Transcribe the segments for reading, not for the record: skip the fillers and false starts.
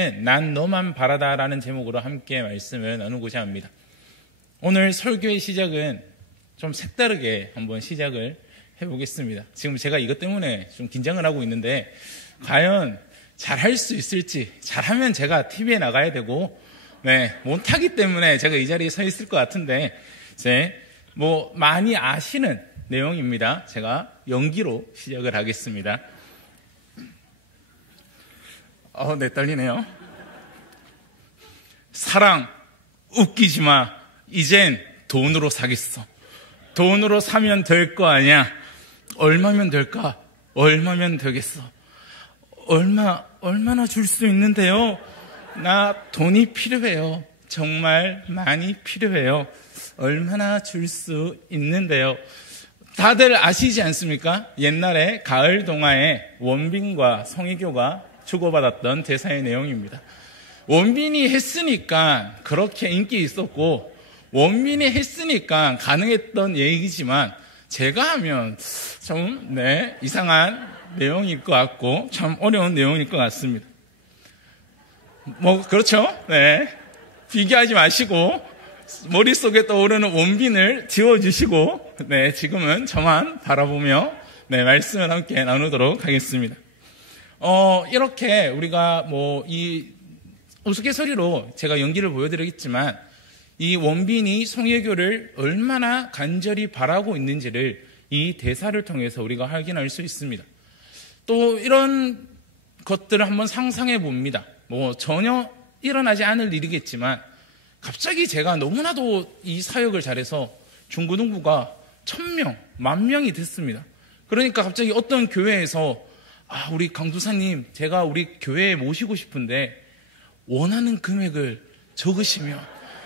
오늘은 난 너만 바라다라는 제목으로 함께 말씀을 나누고자 합니다. 오늘 설교의 시작은 좀 색다르게 한번 시작을 해보겠습니다. 지금 제가 이것 때문에 좀 긴장을 하고 있는데 과연 잘할 수 있을지, 잘하면 제가 TV에 나가야 되고 못하기 때문에 제가 이 자리에 서 있을 것 같은데 이제 많이 아시는 내용입니다. 제가 연기로 시작을 하겠습니다. 떨리네요. 사랑, 웃기지 마. 이젠 돈으로 사겠어. 돈으로 사면 될 거 아니야. 얼마면 될까? 얼마면 되겠어? 얼마나 줄 수 있는데요? 나 돈이 필요해요. 정말 많이 필요해요. 얼마나 줄 수 있는데요? 다들 아시지 않습니까? 옛날에 가을 동화에 원빈과 성희교가 주고받았던 대사의 내용입니다. 원빈이 했으니까 그렇게 인기 있었고 원빈이 했으니까 가능했던 얘기지만 제가 하면 좀 이상한 내용일 것 같고 참 어려운 내용일 것 같습니다. 그렇죠? 비교하지 마시고 머릿속에 떠오르는 원빈을 지워주시고 지금은 저만 바라보며 말씀을 함께 나누도록 하겠습니다. 이렇게 우리가 이 우스갯소리로 제가 연기를 보여드리겠지만 이 원빈이 성혜교를 얼마나 간절히 바라고 있는지를 이 대사를 통해서 우리가 확인할 수 있습니다. 또 이런 것들을 한번 상상해 봅니다. 전혀 일어나지 않을 일이겠지만 갑자기 제가 너무나도 이 사역을 잘해서 중고등부가 1000명, 10,000명이 됐습니다. 그러니까 갑자기 어떤 교회에서 우리 강도사님, 제가 우리 교회에 모시고 싶은데 원하는 금액을 적으시면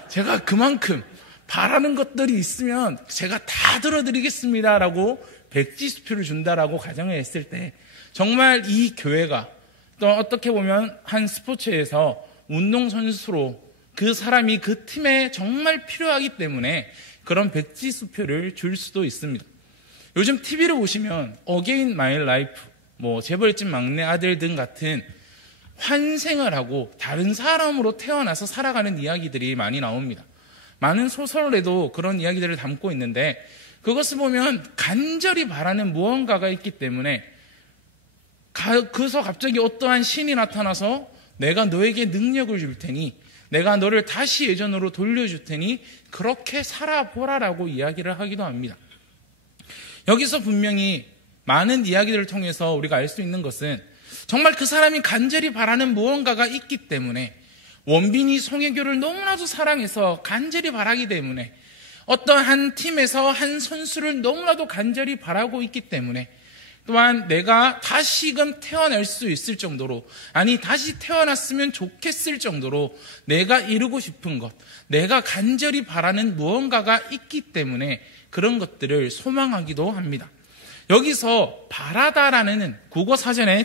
제가 그만큼 바라는 것들이 있으면 제가 다 들어드리겠습니다라고 백지수표를 준다라고 가정을 했을 때 정말 이 교회가 또 어떻게 보면 한 스포츠에서 운동선수로 그 사람이 그 팀에 정말 필요하기 때문에 그런 백지수표를 줄 수도 있습니다. 요즘 TV를 보시면 어게인 마이 라이프, 재벌집 막내 아들 등 같은 환생을 하고 다른 사람으로 태어나서 살아가는 이야기들이 많이 나옵니다. 많은 소설에도 그런 이야기들을 담고 있는데 그것을 보면 간절히 바라는 무언가가 있기 때문에 그래서 갑자기 어떠한 신이 나타나서 내가 너에게 능력을 줄 테니 내가 너를 다시 예전으로 돌려줄 테니 그렇게 살아보라라고 이야기를 하기도 합니다. 여기서 분명히 많은 이야기들을 통해서 우리가 알 수 있는 것은 정말 그 사람이 간절히 바라는 무언가가 있기 때문에 원빈이 성혜교를 너무나도 사랑해서 간절히 바라기 때문에 어떤 한 팀에서 한 선수를 너무나도 간절히 바라고 있기 때문에 또한 내가 다시금 태어날 수 있을 정도로 다시 태어났으면 좋겠을 정도로 내가 이루고 싶은 것, 내가 간절히 바라는 무언가가 있기 때문에 그런 것들을 소망하기도 합니다. 여기서 바라다라는 국어 사전에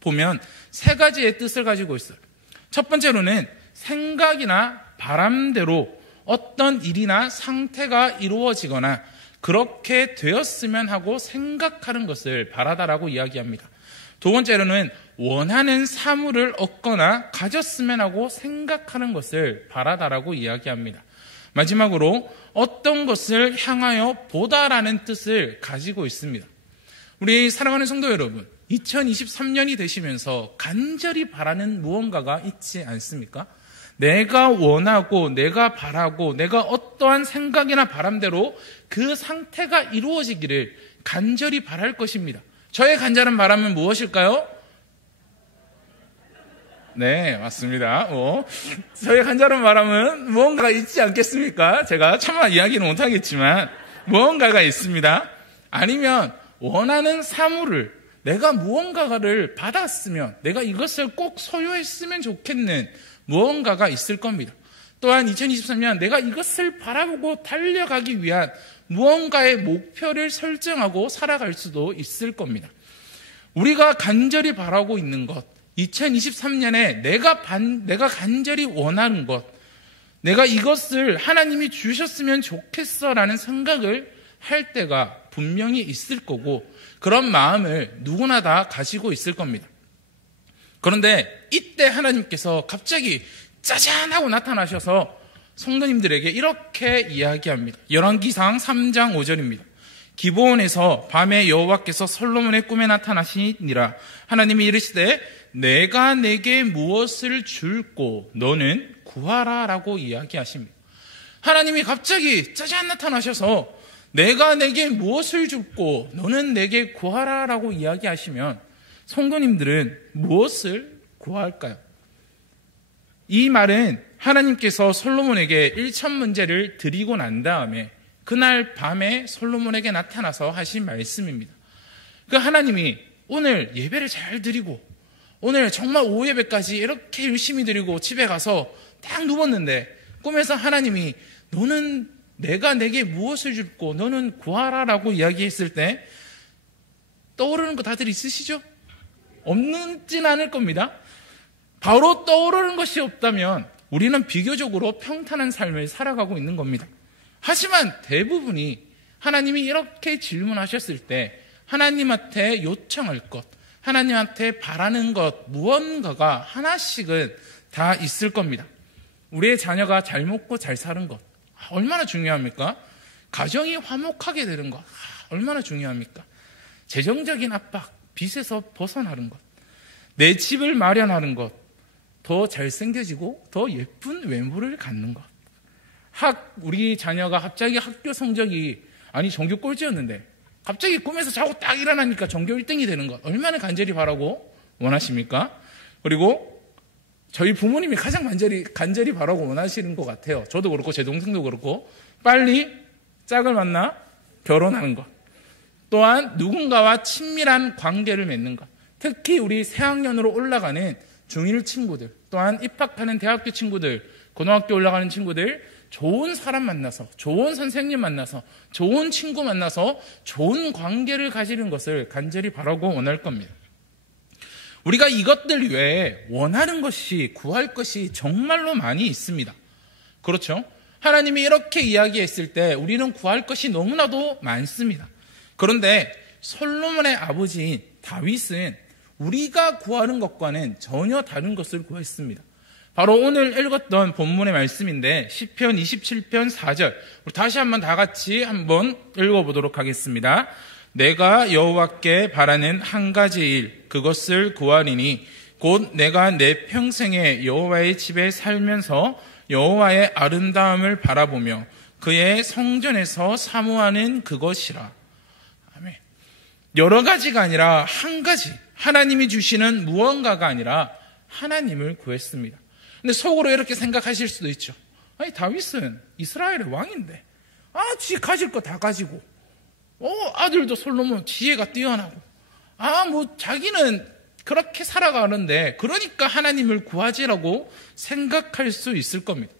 보면 3가지의 뜻을 가지고 있어요. 첫 번째로는 생각이나 바람대로 어떤 일이나 상태가 이루어지거나 그렇게 되었으면 하고 생각하는 것을 바라다라고 이야기합니다. 두 번째로는 원하는 사물을 얻거나 가졌으면 하고 생각하는 것을 바라다라고 이야기합니다. 마지막으로 어떤 것을 향하여 보다라는 뜻을 가지고 있습니다. 우리 사랑하는 성도 여러분, 2023년이 되시면서 간절히 바라는 무언가가 있지 않습니까? 내가 원하고 내가 바라고 내가 어떠한 생각이나 바람대로 그 상태가 이루어지기를 간절히 바랄 것입니다. 저의 간절한 바람은 무엇일까요? 네, 맞습니다. 저의 간절한 바람은 무언가가 있지 않겠습니까? 제가 차마 이야기는 못하겠지만 무언가가 있습니다. 아니면 원하는 사물을 내가 무언가를 받았으면 내가 이것을 꼭 소유했으면 좋겠는 무언가가 있을 겁니다. 또한 2023년 내가 이것을 바라보고 달려가기 위한 무언가의 목표를 설정하고 살아갈 수도 있을 겁니다. 우리가 간절히 바라고 있는 것, 2023년에 내가 간절히 원하는 것, 내가 이것을 하나님이 주셨으면 좋겠어라는 생각을 할 때가 분명히 있을 거고 그런 마음을 누구나 다 가지고 있을 겁니다. 그런데 이때 하나님께서 갑자기 짜잔 하고 나타나셔서 성도님들에게 이렇게 이야기합니다. 열왕기상 3장 5절입니다. 기브온에서 밤에 여호와께서 솔로몬의 꿈에 나타나시니라. 하나님이 이르시되 내가 내게 무엇을 줄꼬 너는 구하라 라고 이야기하십니다. 하나님이 갑자기 짜잔 나타나셔서 내가 내게 무엇을 줄꼬 너는 내게 구하라 라고 이야기하시면 성도님들은 무엇을 구할까요? 이 말은 하나님께서 솔로몬에게 1,000문제를 드리고 난 다음에 그날 밤에 솔로몬에게 나타나서 하신 말씀입니다. 그 하나님이 오늘 예배를 잘 드리고 오늘 정말 오후 예배까지 이렇게 열심히 드리고 집에 가서 딱 누웠는데 꿈에서 하나님이 너는 내가 내게 무엇을 줄꼬 너는 구하라 라고 이야기했을 때 떠오르는 거 다들 있으시죠? 없진 않을 겁니다. 바로 떠오르는 것이 없다면 우리는 비교적으로 평탄한 삶을 살아가고 있는 겁니다. 하지만 대부분이 하나님이 이렇게 질문하셨을 때 하나님한테 요청할 것, 하나님한테 바라는 것 무언가가 하나씩은 다 있을 겁니다. 우리의 자녀가 잘 먹고 잘 사는 것 얼마나 중요합니까? 가정이 화목하게 되는 것 얼마나 중요합니까? 재정적인 압박, 빚에서 벗어나는 것, 내 집을 마련하는 것, 더 잘생겨지고 더 예쁜 외모를 갖는 것. 우리 자녀가 갑자기 학교 성적이 전교 꼴찌였는데 갑자기 꿈에서 자고 딱 일어나니까 전교 1등이 되는 것 얼마나 간절히 바라고 원하십니까? 그리고 저희 부모님이 가장 간절히 바라고 원하시는 것 같아요. 저도 그렇고 제 동생도 그렇고 빨리 짝을 만나 결혼하는 것, 또한 누군가와 친밀한 관계를 맺는 것, 특히 우리 새학년으로 올라가는 중1 친구들, 또한 입학하는 대학교 친구들, 고등학교 올라가는 친구들 좋은 사람 만나서, 좋은 선생님 만나서, 좋은 친구 만나서 좋은 관계를 가지는 것을 간절히 바라고 원할 겁니다. 우리가 이것들 외에 원하는 것이, 구할 것이 정말로 많이 있습니다. 그렇죠? 하나님이 이렇게 이야기했을 때 우리는 구할 것이 너무나도 많습니다. 그런데 솔로몬의 아버지인 다윗은 우리가 구하는 것과는 전혀 다른 것을 구했습니다. 바로 오늘 읽었던 본문의 말씀인데 시편 27편 4절 우리 다시 한번 다 같이 한번 읽어보도록 하겠습니다. 내가 여호와께 바라는 한 가지 일 그것을 구하리니 곧 내가 내 평생에 여호와의 집에 살면서 여호와의 아름다움을 바라보며 그의 성전에서 사모하는 그것이라. 아멘. 여러 가지가 아니라 한 가지, 하나님이 주시는 무언가가 아니라 하나님을 구했습니다. 근데 속으로 이렇게 생각하실 수도 있죠. 다윗은 이스라엘의 왕인데 지 가질 거 다 가지고 아들도 솔로몬 지혜가 뛰어나고 자기는 그렇게 살아가는데 그러니까 하나님을 구하지라고 생각할 수 있을 겁니다.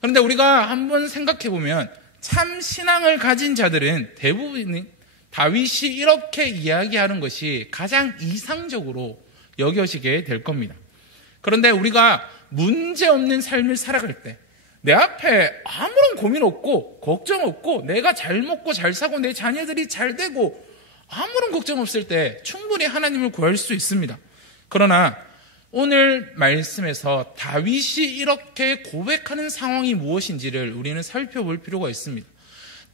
그런데 우리가 한번 생각해 보면 참 신앙을 가진 자들은 대부분이 다윗이 이렇게 이야기하는 것이 가장 이상적으로 여겨지게 될 겁니다. 그런데 우리가 문제 없는 삶을 살아갈 때 내 앞에 아무런 고민 없고 걱정 없고 내가 잘 먹고 잘 사고 내 자녀들이 잘 되고 아무런 걱정 없을 때 충분히 하나님을 구할 수 있습니다. 그러나 오늘 말씀에서 다윗이 이렇게 고백하는 상황이 무엇인지를 우리는 살펴볼 필요가 있습니다.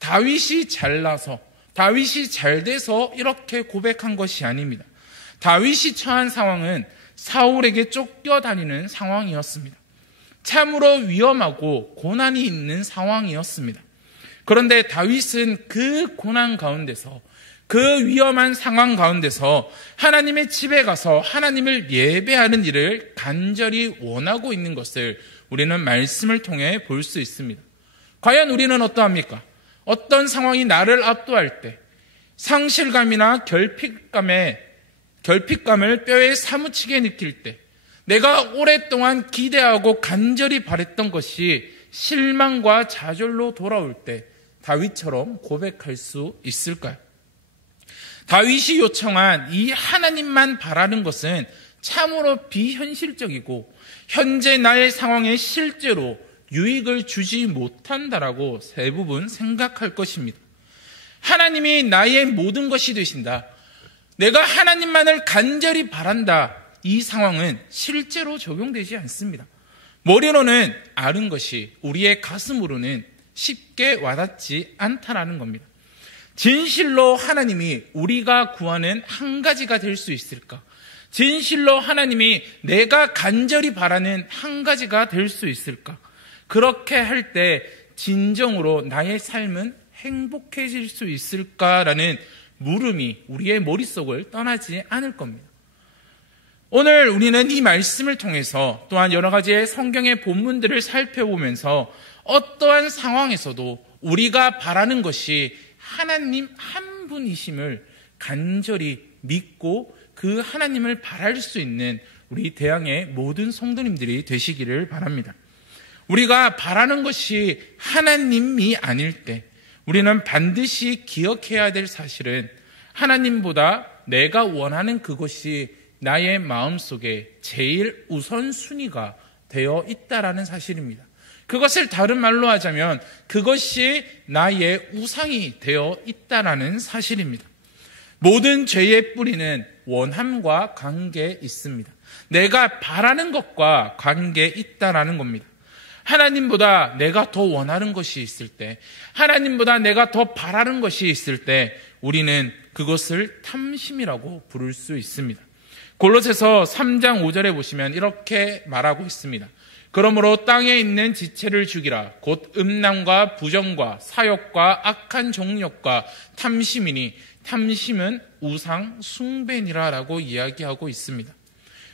다윗이 잘나서 다윗이 잘 돼서 이렇게 고백한 것이 아닙니다. 다윗이 처한 상황은 사울에게 쫓겨다니는 상황이었습니다. 참으로 위험하고 고난이 있는 상황이었습니다. 그런데 다윗은 그 고난 가운데서, 그 위험한 상황 가운데서 하나님의 집에 가서 하나님을 예배하는 일을 간절히 원하고 있는 것을 우리는 말씀을 통해 볼 수 있습니다. 과연 우리는 어떠합니까? 어떤 상황이 나를 압도할 때 상실감이나 결핍감을 뼈에 사무치게 느낄 때 내가 오랫동안 기대하고 간절히 바랬던 것이 실망과 좌절로 돌아올 때 다윗처럼 고백할 수 있을까요? 다윗이 요청한 이 하나님만 바라는 것은 참으로 비현실적이고 현재 나의 상황에 실제로 유익을 주지 못한다라고 대부분 생각할 것입니다. 하나님이 나의 모든 것이 되신다. 내가 하나님만을 간절히 바란다. 이 상황은 실제로 적용되지 않습니다. 머리로는 아는 것이 우리의 가슴으로는 쉽게 와닿지 않다라는 겁니다. 진실로 하나님이 우리가 구하는 한 가지가 될 수 있을까? 진실로 하나님이 내가 간절히 바라는 한 가지가 될 수 있을까? 그렇게 할 때 진정으로 나의 삶은 행복해질 수 있을까라는 물음이 우리의 머릿속을 떠나지 않을 겁니다. 오늘 우리는 이 말씀을 통해서 또한 여러 가지의 성경의 본문들을 살펴보면서 어떠한 상황에서도 우리가 바라는 것이 하나님 한 분이심을 간절히 믿고 그 하나님을 바랄 수 있는 우리 대양의 모든 성도님들이 되시기를 바랍니다. 우리가 바라는 것이 하나님이 아닐 때 우리는 반드시 기억해야 될 사실은 하나님보다 내가 원하는 그것이 나의 마음속에 제일 우선순위가 되어 있다라는 사실입니다. 그것을 다른 말로 하자면 그것이 나의 우상이 되어 있다라는 사실입니다. 모든 죄의 뿌리는 원함과 관계에 있습니다. 내가 바라는 것과 관계에 있다라는 겁니다. 하나님보다 내가 더 원하는 것이 있을 때, 하나님보다 내가 더 바라는 것이 있을 때 우리는 그것을 탐심이라고 부를 수 있습니다. 골로새서 3장 5절에 보시면 이렇게 말하고 있습니다. 그러므로 땅에 있는 지체를 죽이라. 곧 음란과 부정과 사욕과 악한 정욕과 탐심이니 탐심은 우상 숭배니라 라고 이야기하고 있습니다.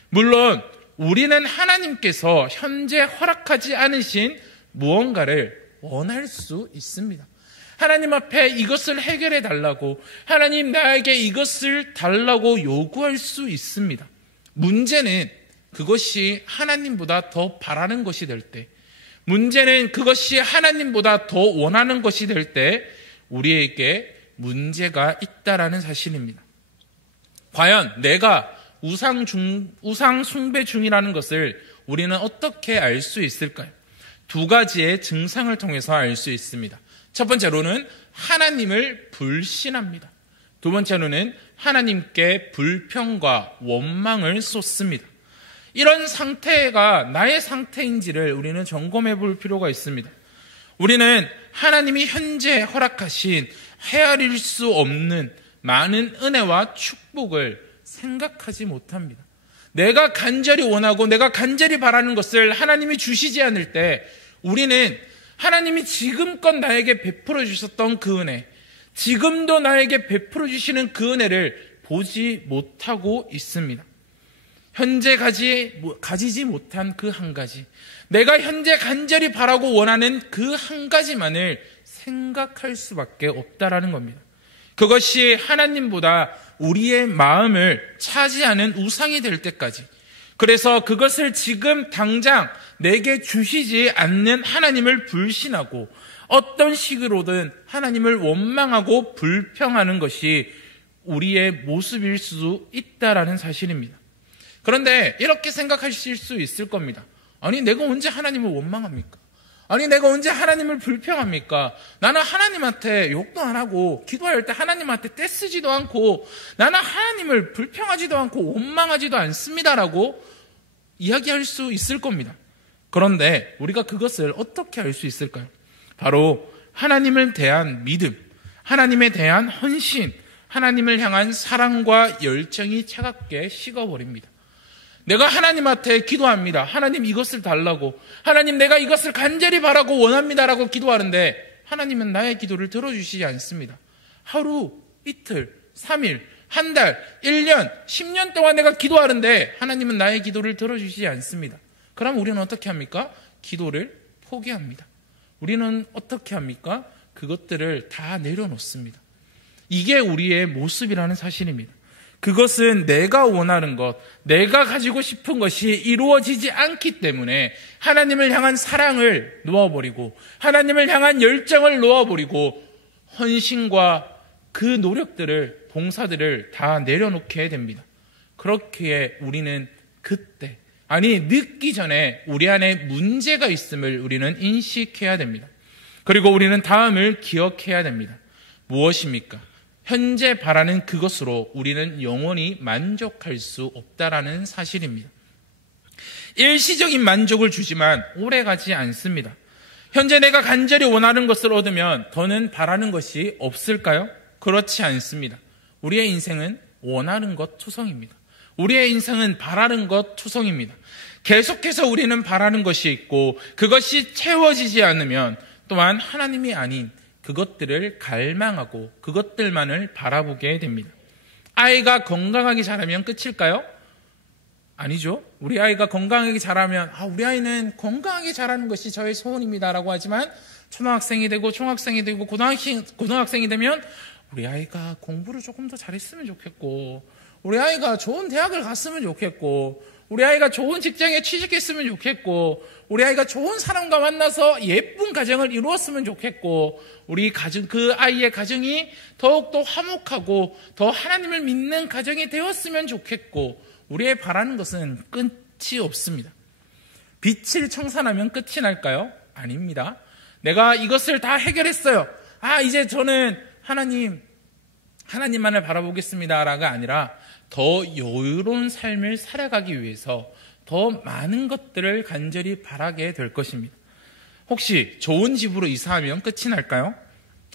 물론 우리는 하나님께서 현재 허락하지 않으신 무언가를 원할 수 있습니다. 하나님 앞에 이것을 해결해 달라고, 하나님 나에게 이것을 달라고 요구할 수 있습니다. 문제는 그것이 하나님보다 더 바라는 것이 될 때, 문제는 그것이 하나님보다 더 원하는 것이 될 때 우리에게 문제가 있다라는 사실입니다. 과연 내가 우상 숭배 중이라는 것을 우리는 어떻게 알 수 있을까요? 두 가지의 증상을 통해서 알 수 있습니다. 첫 번째로는 하나님을 불신합니다. 두 번째로는 하나님께 불평과 원망을 쏟습니다. 이런 상태가 나의 상태인지를 우리는 점검해 볼 필요가 있습니다. 우리는 하나님이 현재 허락하신 헤아릴 수 없는 많은 은혜와 축복을 생각하지 못합니다. 내가 간절히 원하고 내가 간절히 바라는 것을 하나님이 주시지 않을 때 우리는 하나님이 지금껏 나에게 베풀어 주셨던 그 은혜, 지금도 나에게 베풀어 주시는 그 은혜를 보지 못하고 있습니다. 현재 가지지 못한 그 한 가지, 내가 현재 간절히 바라고 원하는 그 한 가지만을 생각할 수밖에 없다라는 겁니다. 그것이 하나님보다 우리의 마음을 차지하는 우상이 될 때까지, 그래서 그것을 지금 당장 내게 주시지 않는 하나님을 불신하고 어떤 식으로든 하나님을 원망하고 불평하는 것이 우리의 모습일 수 있다라는 사실입니다. 그런데 이렇게 생각하실 수 있을 겁니다. 아니, 내가 언제 하나님을 원망합니까? 아니, 내가 언제 하나님을 불평합니까? 나는 하나님한테 욕도 안 하고 기도할 때 하나님한테 떼쓰지도 않고 나는 하나님을 불평하지도 않고 원망하지도 않습니다라고 이야기할 수 있을 겁니다. 그런데 우리가 그것을 어떻게 알 수 있을까요? 바로 하나님을 대한 믿음, 하나님에 대한 헌신, 하나님을 향한 사랑과 열정이 차갑게 식어버립니다. 내가 하나님한테 기도합니다. 하나님 이것을 달라고, 하나님 내가 이것을 간절히 바라고 원합니다라고 기도하는데 하나님은 나의 기도를 들어주시지 않습니다. 하루, 이틀, 3일, 한 달, 1년, 10년 동안 내가 기도하는데 하나님은 나의 기도를 들어주시지 않습니다. 그럼 우리는 어떻게 합니까? 기도를 포기합니다. 우리는 어떻게 합니까? 그것들을 다 내려놓습니다. 이게 우리의 모습이라는 사실입니다. 그것은 내가 원하는 것, 내가 가지고 싶은 것이 이루어지지 않기 때문에 하나님을 향한 사랑을 놓아버리고 하나님을 향한 열정을 놓아버리고 헌신과 그 노력들을, 봉사들을 다 내려놓게 됩니다. 그렇기에 우리는 그때, 아니 늦기 전에 우리 안에 문제가 있음을 우리는 인식해야 됩니다. 그리고 우리는 다음을 기억해야 됩니다. 무엇입니까? 현재 바라는 그것으로 우리는 영원히 만족할 수 없다라는 사실입니다. 일시적인 만족을 주지만 오래가지 않습니다. 현재 내가 간절히 원하는 것을 얻으면 더는 바라는 것이 없을까요? 그렇지 않습니다. 우리의 인생은 원하는 것 투성입니다. 우리의 인생은 바라는 것 투성입니다. 계속해서 우리는 바라는 것이 있고 그것이 채워지지 않으면 또한 하나님이 아닌 그것들을 갈망하고 그것들만을 바라보게 됩니다. 아이가 건강하게 자라면 끝일까요? 아니죠. 우리 아이가 건강하게 자라면 우리 아이는 건강하게 자라는 것이 저의 소원입니다라고 하지만 초등학생이 되고 중학생이 되고 고등학생이 되면 우리 아이가 공부를 조금 더 잘했으면 좋겠고 우리 아이가 좋은 대학을 갔으면 좋겠고 우리 아이가 좋은 직장에 취직했으면 좋겠고 우리 아이가 좋은 사람과 만나서 예쁜 가정을 이루었으면 좋겠고 우리 가정, 그 아이의 가정이 더욱더 화목하고 더 하나님을 믿는 가정이 되었으면 좋겠고 우리의 바라는 것은 끝이 없습니다. 빛을 청산하면 끝이 날까요? 아닙니다. 내가 이것을 다 해결했어요. 이제 저는 하나님만을 바라보겠습니다라가 아니라 더 여유로운 삶을 살아가기 위해서 더 많은 것들을 간절히 바라게 될 것입니다. 혹시 좋은 집으로 이사하면 끝이 날까요?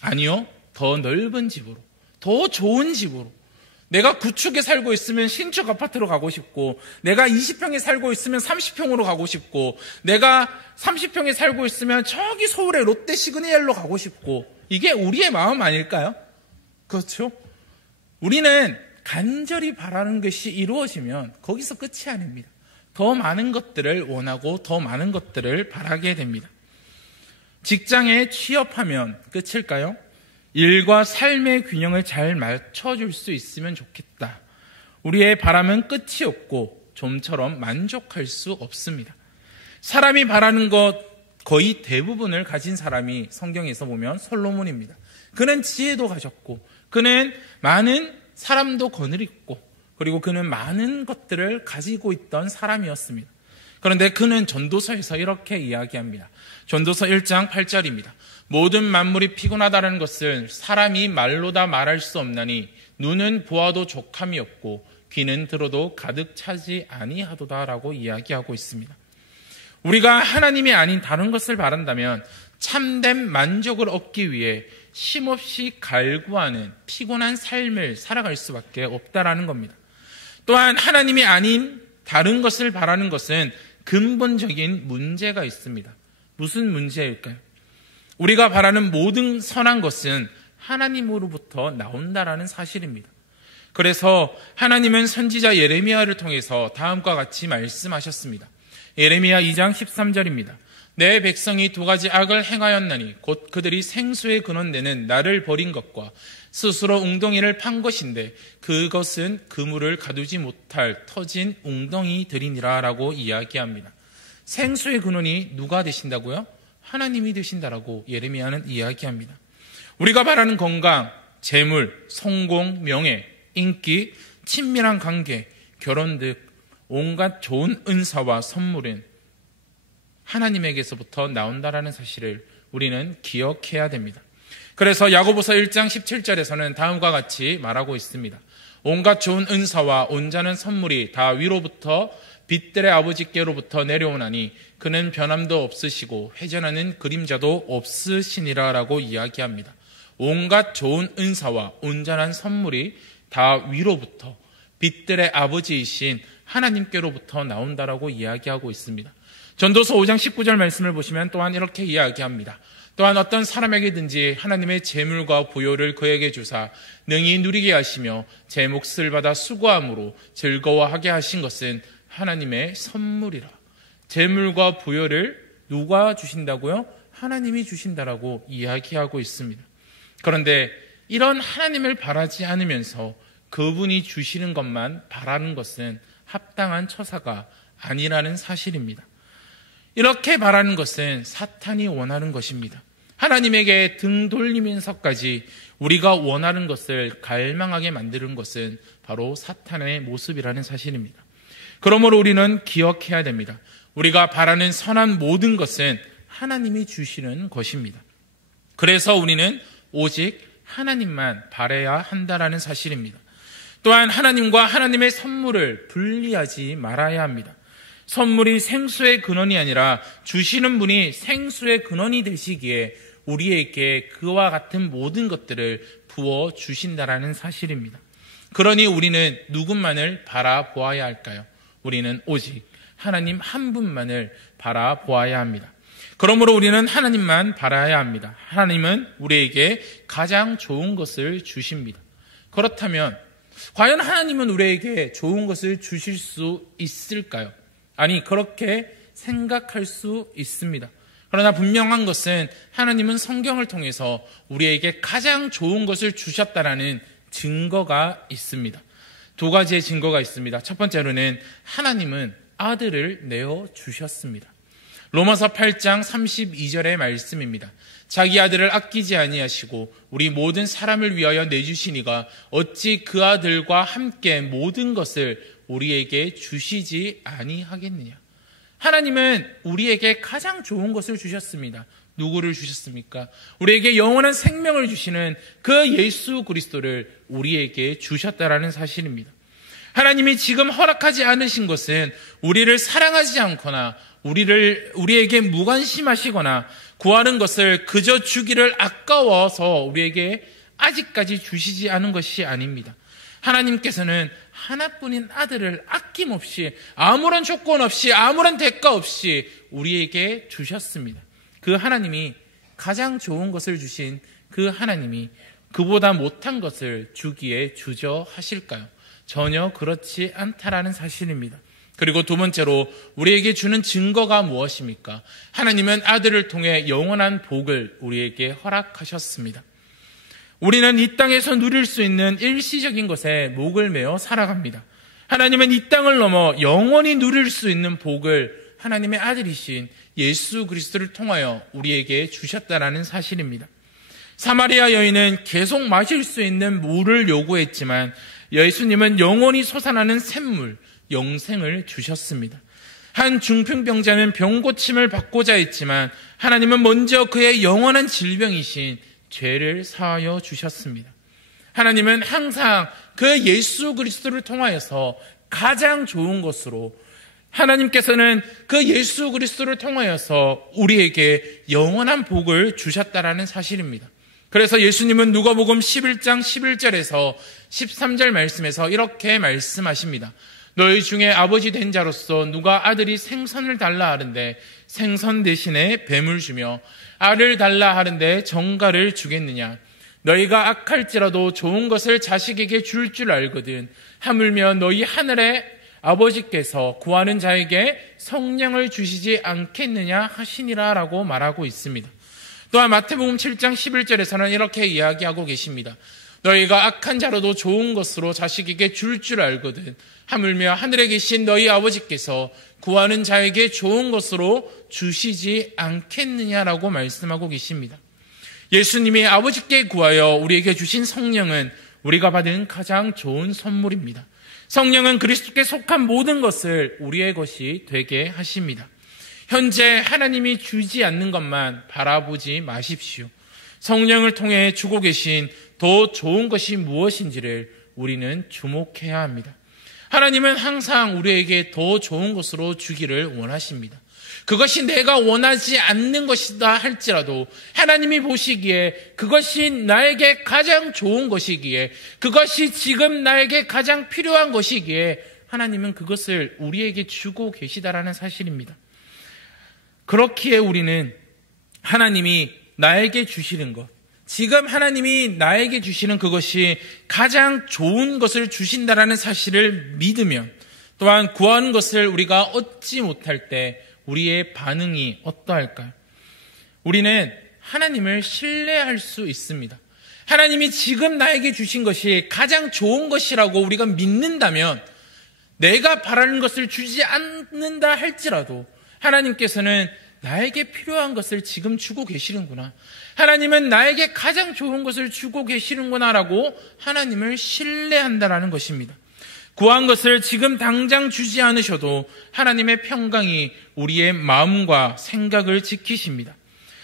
아니요. 더 넓은 집으로, 더 좋은 집으로. 내가 구축에 살고 있으면 신축 아파트로 가고 싶고 내가 20평에 살고 있으면 30평으로 가고 싶고 내가 30평에 살고 있으면 저기 서울의 롯데 시그니엘로 가고 싶고 이게 우리의 마음 아닐까요? 그렇죠? 우리는 간절히 바라는 것이 이루어지면 거기서 끝이 아닙니다. 더 많은 것들을 원하고 더 많은 것들을 바라게 됩니다. 직장에 취업하면 끝일까요? 일과 삶의 균형을 잘 맞춰줄 수 있으면 좋겠다. 우리의 바람은 끝이 없고 좀처럼 만족할 수 없습니다. 사람이 바라는 것 거의 대부분을 가진 사람이 성경에서 보면 솔로몬입니다. 그는 지혜도 가졌고 그는 많은 사람도 거느리고 그리고 그는 많은 것들을 가지고 있던 사람이었습니다. 그런데 그는 전도서에서 이렇게 이야기합니다. 전도서 1장 8절입니다. 모든 만물이 피곤하다는 것을 사람이 말로 다 말할 수 없나니 눈은 보아도 족함이 없고 귀는 들어도 가득 차지 아니하도다라고 이야기하고 있습니다. 우리가 하나님이 아닌 다른 것을 바란다면 참된 만족을 얻기 위해 쉼없이 갈구하는 피곤한 삶을 살아갈 수밖에 없다라는 겁니다. 또한 하나님이 아닌 다른 것을 바라는 것은 근본적인 문제가 있습니다. 무슨 문제일까요? 우리가 바라는 모든 선한 것은 하나님으로부터 나온다라는 사실입니다. 그래서 하나님은 선지자 예레미야를 통해서 다음과 같이 말씀하셨습니다. 예레미야 2장 13절입니다. 내 백성이 두 가지 악을 행하였나니 곧 그들이 생수의 근원되는 나를 버린 것과 스스로 웅덩이를 판 것인데 그것은 그물을 가두지 못할 터진 웅덩이들이니라 라고 이야기합니다. 생수의 근원이 누가 되신다고요? 하나님이 되신다라고 예레미야는 이야기합니다. 우리가 바라는 건강, 재물, 성공, 명예, 인기, 친밀한 관계, 결혼 등 온갖 좋은 은사와 선물은 하나님에게서부터 나온다라는 사실을 우리는 기억해야 됩니다. 그래서 야고보서 1장 17절에서는 다음과 같이 말하고 있습니다. 온갖 좋은 은사와 온전한 선물이 다 위로부터 빛들의 아버지께로부터 내려오나니 그는 변함도 없으시고 회전하는 그림자도 없으시니라 라고 이야기합니다. 온갖 좋은 은사와 온전한 선물이 다 위로부터 빛들의 아버지이신 하나님께로부터 나온다라고 이야기하고 있습니다. 전도서 5장 19절 말씀을 보시면 또한 이렇게 이야기합니다. 또한 어떤 사람에게든지 하나님의 재물과 부요를 그에게 주사 능히 누리게 하시며 제 몫을 받아 수고함으로 즐거워하게 하신 것은 하나님의 선물이라. 재물과 부요를 누가 주신다고요? 하나님이 주신다라고 이야기하고 있습니다. 그런데 이런 하나님을 바라지 않으면서 그분이 주시는 것만 바라는 것은 합당한 처사가 아니라는 사실입니다. 이렇게 바라는 것은 사탄이 원하는 것입니다. 하나님에게 등 돌리면서까지 우리가 원하는 것을 갈망하게 만드는 것은 바로 사탄의 모습이라는 사실입니다. 그러므로 우리는 기억해야 됩니다. 우리가 바라는 선한 모든 것은 하나님이 주시는 것입니다. 그래서 우리는 오직 하나님만 바라야 한다라는 사실입니다. 또한 하나님과 하나님의 선물을 분리하지 말아야 합니다. 선물이 생수의 근원이 아니라 주시는 분이 생수의 근원이 되시기에 우리에게 그와 같은 모든 것들을 부어 주신다라는 사실입니다. 그러니 우리는 누군만을 바라보아야 할까요? 우리는 오직 하나님 한 분만을 바라보아야 합니다. 그러므로 우리는 하나님만 바라야 합니다. 하나님은 우리에게 가장 좋은 것을 주십니다. 그렇다면 과연 하나님은 우리에게 좋은 것을 주실 수 있을까요? 아니, 그렇게 생각할 수 있습니다. 그러나 분명한 것은 하나님은 성경을 통해서 우리에게 가장 좋은 것을 주셨다라는 증거가 있습니다. 두 가지의 증거가 있습니다. 첫 번째로는 하나님은 아들을 내어 주셨습니다. 로마서 8장 32절의 말씀입니다. 자기 아들을 아끼지 아니하시고 우리 모든 사람을 위하여 내주시니가 어찌 그 아들과 함께 모든 것을 우리에게 주시지 아니하겠느냐. 하나님은 우리에게 가장 좋은 것을 주셨습니다. 누구를 주셨습니까? 우리에게 영원한 생명을 주시는 그 예수 그리스도를 우리에게 주셨다라는 사실입니다. 하나님이 지금 허락하지 않으신 것은 우리를 사랑하지 않거나 우리에게 무관심하시거나 구하는 것을 그저 주기를 아까워서 우리에게 아직까지 주시지 않은 것이 아닙니다. 하나님께서는 하나뿐인 아들을 아낌없이 아무런 조건 없이 아무런 대가 없이 우리에게 주셨습니다. 그 하나님이 가장 좋은 것을 주신 그 하나님이 그보다 못한 것을 주기에 주저하실까요? 전혀 그렇지 않다라는 사실입니다. 그리고 두 번째로 우리에게 주는 증거가 무엇입니까? 하나님은 아들을 통해 영원한 복을 우리에게 허락하셨습니다. 우리는 이 땅에서 누릴 수 있는 일시적인 것에 목을 메어 살아갑니다. 하나님은 이 땅을 넘어 영원히 누릴 수 있는 복을 하나님의 아들이신 예수 그리스도를 통하여 우리에게 주셨다라는 사실입니다. 사마리아 여인은 계속 마실 수 있는 물을 요구했지만 예수님은 영원히 솟아나는 샘물, 영생을 주셨습니다. 한 중풍병자는 병고침을 받고자 했지만 하나님은 먼저 그의 영원한 질병이신 죄를 사하여 주셨습니다. 하나님은 항상 그 예수 그리스도를 통하여서 가장 좋은 것으로 하나님께서는 그 예수 그리스도를 통하여서 우리에게 영원한 복을 주셨다라는 사실입니다. 그래서 예수님은 누가복음 11장 11절에서 13절 말씀에서 이렇게 말씀하십니다. 너희 중에 아버지 된 자로서 누가 아들이 생선을 달라 하는데 생선 대신에 뱀을 주며 알을 달라 하는데 정갈을 주겠느냐. 너희가 악할지라도 좋은 것을 자식에게 줄 줄 알거든. 하물며 너희 하늘의 아버지께서 구하는 자에게 성령을 주시지 않겠느냐 하시니라 라고 말하고 있습니다. 또한 마태복음 7장 11절에서는 이렇게 이야기하고 계십니다. 너희가 악한 자로도 좋은 것으로 자식에게 줄 줄 알거든. 하물며 하늘에 계신 너희 아버지께서 구하는 자에게 좋은 것으로 주시지 않겠느냐라고 말씀하고 계십니다. 예수님이 아버지께 구하여 우리에게 주신 성령은 우리가 받은 가장 좋은 선물입니다. 성령은 그리스도께 속한 모든 것을 우리의 것이 되게 하십니다. 현재 하나님이 주지 않는 것만 바라보지 마십시오. 성령을 통해 주고 계신 더 좋은 것이 무엇인지를 우리는 주목해야 합니다. 하나님은 항상 우리에게 더 좋은 것으로 주기를 원하십니다. 그것이 내가 원하지 않는 것이다 할지라도 하나님이 보시기에 그것이 나에게 가장 좋은 것이기에 그것이 지금 나에게 가장 필요한 것이기에 하나님은 그것을 우리에게 주고 계시다라는 사실입니다. 그렇기에 우리는 하나님이 나에게 주시는 것, 지금 하나님이 나에게 주시는 그것이 가장 좋은 것을 주신다라는 사실을 믿으면 또한 구하는 것을 우리가 얻지 못할 때 우리의 반응이 어떠할까요? 우리는 하나님을 신뢰할 수 있습니다. 하나님이 지금 나에게 주신 것이 가장 좋은 것이라고 우리가 믿는다면 내가 바라는 것을 주지 않는다 할지라도 하나님께서는 나에게 필요한 것을 지금 주고 계시는구나. 하나님은 나에게 가장 좋은 것을 주고 계시는구나라고 하나님을 신뢰한다라는 것입니다. 구한 것을 지금 당장 주지 않으셔도 하나님의 평강이 우리의 마음과 생각을 지키십니다.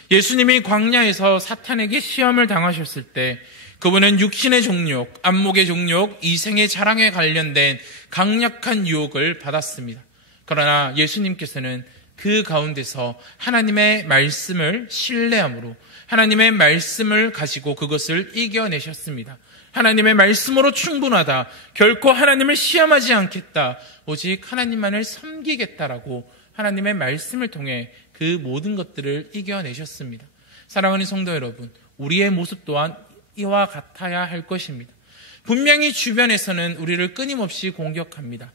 예수님이 광야에서 사탄에게 시험을 당하셨을 때 그분은 육신의 정욕, 안목의 정욕, 이생의 자랑에 관련된 강력한 유혹을 받았습니다. 그러나 예수님께서는 그 가운데서 하나님의 말씀을 신뢰함으로 하나님의 말씀을 가지고 그것을 이겨내셨습니다. 하나님의 말씀으로 충분하다. 결코 하나님을 시험하지 않겠다. 오직 하나님만을 섬기겠다라고 하나님의 말씀을 통해 그 모든 것들을 이겨내셨습니다. 사랑하는 성도 여러분, 우리의 모습 또한 이와 같아야 할 것입니다. 분명히 주변에서는 우리를 끊임없이 공격합니다.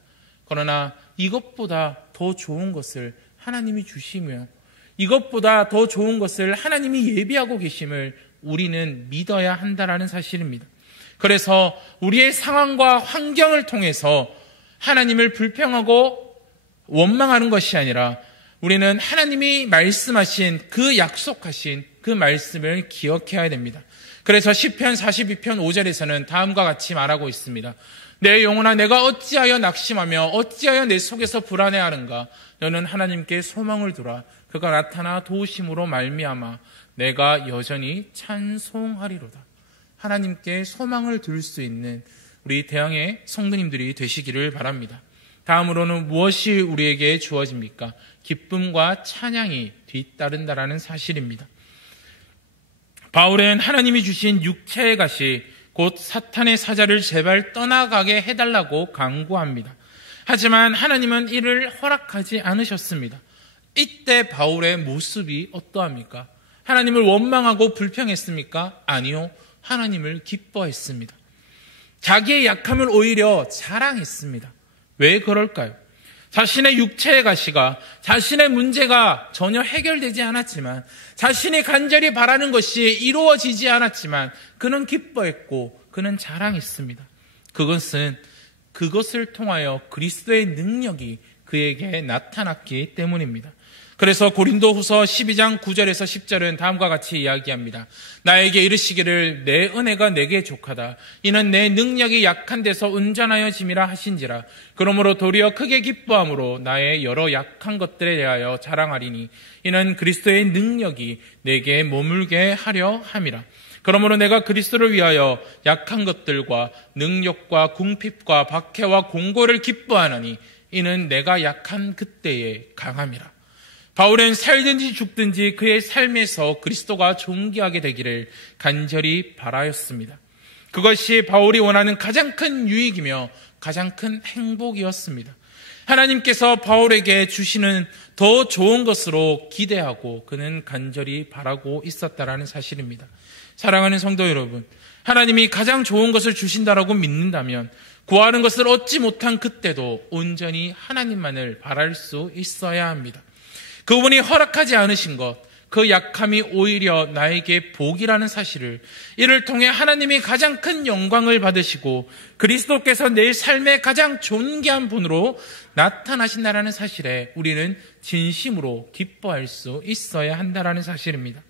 그러나 이것보다 더 좋은 것을 하나님이 주시며 이것보다 더 좋은 것을 하나님이 예비하고 계심을 우리는 믿어야 한다는 사실입니다. 그래서 우리의 상황과 환경을 통해서 하나님을 불평하고 원망하는 것이 아니라 우리는 하나님이 말씀하신 그 약속하신 그 말씀을 기억해야 됩니다. 그래서 시편 42편 5절에서는 다음과 같이 말하고 있습니다. 내 영혼아, 내가 어찌하여 낙심하며 어찌하여 내 속에서 불안해하는가? 너는 하나님께 소망을 두라. 그가 나타나 도우심으로 말미암아 내가 여전히 찬송하리로다. 하나님께 소망을 둘 수 있는 우리 대항의 성도님들이 되시기를 바랍니다. 다음으로는 무엇이 우리에게 주어집니까? 기쁨과 찬양이 뒤따른다라는 사실입니다. 바울은 하나님이 주신 육체의 가시, 곧 사탄의 사자를 제발 떠나가게 해달라고 강구합니다. 하지만 하나님은 이를 허락하지 않으셨습니다. 이때 바울의 모습이 어떠합니까? 하나님을 원망하고 불평했습니까? 아니요. 하나님을 기뻐했습니다. 자기의 약함을 오히려 자랑했습니다. 왜 그럴까요? 자신의 육체의 가시가, 자신의 문제가 전혀 해결되지 않았지만, 자신이 간절히 바라는 것이 이루어지지 않았지만 그는 기뻐했고 그는 자랑했습니다. 그것을 통하여 그리스도의 능력이 그에게 나타났기 때문입니다. 그래서 고린도후서 12장 9절에서 10절은 다음과 같이 이야기합니다. 나에게 이르시기를 내 은혜가 내게 족하다. 이는 내 능력이 약한 데서 온전하여 짐이라 하신지라. 그러므로 도리어 크게 기뻐함으로 나의 여러 약한 것들에 대하여 자랑하리니 이는 그리스도의 능력이 내게 머물게 하려 함이라. 그러므로 내가 그리스도를 위하여 약한 것들과 능력과 궁핍과 박해와 공고를 기뻐하나니 이는 내가 약한 그때에 강함이라. 바울은 살든지 죽든지 그의 삶에서 그리스도가 존귀하게 되기를 간절히 바라였습니다. 그것이 바울이 원하는 가장 큰 유익이며 가장 큰 행복이었습니다. 하나님께서 바울에게 주시는 더 좋은 것으로 기대하고 그는 간절히 바라고 있었다라는 사실입니다. 사랑하는 성도 여러분, 하나님이 가장 좋은 것을 주신다라고 믿는다면 구하는 것을 얻지 못한 그때도 온전히 하나님만을 바랄 수 있어야 합니다. 그분이 허락하지 않으신 것, 그 약함이 오히려 나에게 복이라는 사실을, 이를 통해 하나님이 가장 큰 영광을 받으시고 그리스도께서 내 삶의 가장 존귀한 분으로 나타나신다라는 사실에 우리는 진심으로 기뻐할 수 있어야 한다라는 사실입니다.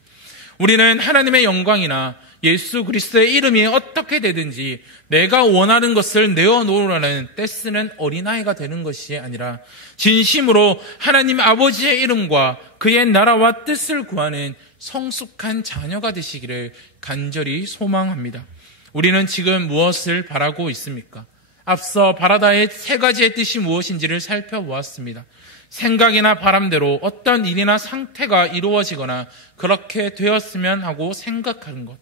우리는 하나님의 영광이나 예수 그리스도의 이름이 어떻게 되든지 내가 원하는 것을 내어놓으라는 떼쓰는 어린아이가 되는 것이 아니라 진심으로 하나님 아버지의 이름과 그의 나라와 뜻을 구하는 성숙한 자녀가 되시기를 간절히 소망합니다. 우리는 지금 무엇을 바라고 있습니까? 앞서 바라다의 세 가지의 뜻이 무엇인지를 살펴보았습니다. 생각이나 바람대로 어떤 일이나 상태가 이루어지거나 그렇게 되었으면 하고 생각하는 것,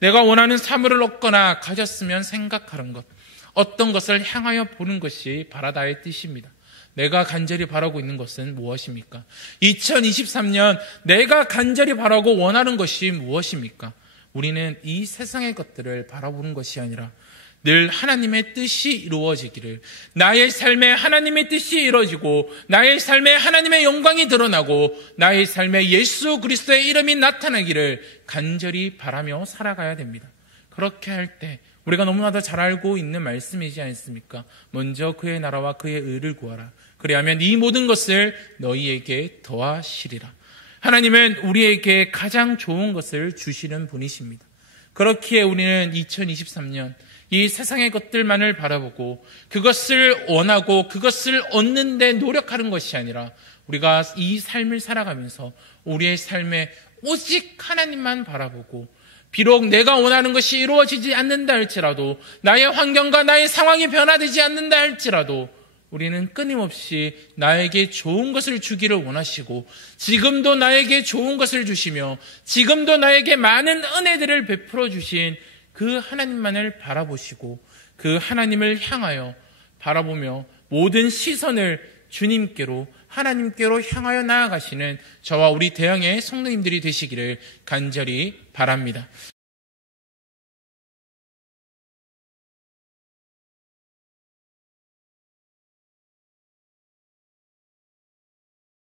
내가 원하는 사물을 얻거나 가졌으면 생각하는 것, 어떤 것을 향하여 보는 것이 바라다의 뜻입니다. 내가 간절히 바라고 있는 것은 무엇입니까? 2023년 내가 간절히 바라고 원하는 것이 무엇입니까? 우리는 이 세상의 것들을 바라보는 것이 아니라 늘 하나님의 뜻이 이루어지기를, 나의 삶에 하나님의 뜻이 이루어지고 나의 삶에 하나님의 영광이 드러나고 나의 삶에 예수 그리스도의 이름이 나타나기를 간절히 바라며 살아가야 됩니다. 그렇게 할 때 우리가 너무나도 잘 알고 있는 말씀이지 않습니까? 먼저 그의 나라와 그의 의를 구하라. 그리하면 이 모든 것을 너희에게 더하시리라. 하나님은 우리에게 가장 좋은 것을 주시는 분이십니다. 그렇기에 우리는 2023년 이 세상의 것들만을 바라보고 그것을 원하고 그것을 얻는 데 노력하는 것이 아니라 우리가 이 삶을 살아가면서 우리의 삶에 오직 하나님만 바라보고 비록 내가 원하는 것이 이루어지지 않는다 할지라도, 나의 환경과 나의 상황이 변화되지 않는다 할지라도 우리는 끊임없이 나에게 좋은 것을 주기를 원하시고, 지금도 나에게 좋은 것을 주시며 지금도 나에게 많은 은혜들을 베풀어 주신 그 하나님만을 바라보시고, 그 하나님을 향하여 바라보며 모든 시선을 주님께로, 하나님께로 향하여 나아가시는 저와 우리 대양의 성도님들이 되시기를 간절히 바랍니다.